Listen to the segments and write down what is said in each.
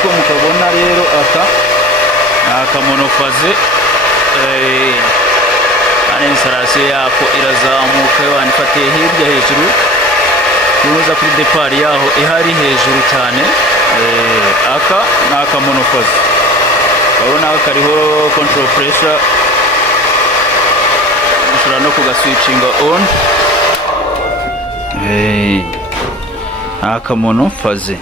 uko mukabona rero aka monofaze installation yako irazamuka wanifatiye hirya hejuru kuza kuri depart yaho ihari hejuru cyane. Aka monofaze urabona kariho control pressure, ushobora no kugaswitchinga on. Aka monofaze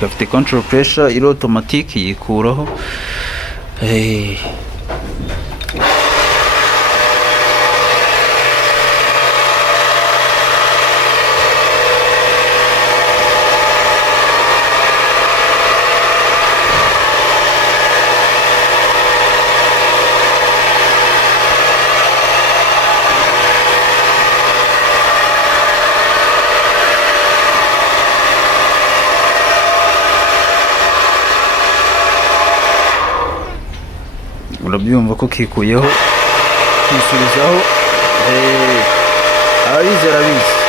gafite control pressure iri automatique yikuraho. Urabyumva ko kikuyeho kwisubizaho abizi arabizi.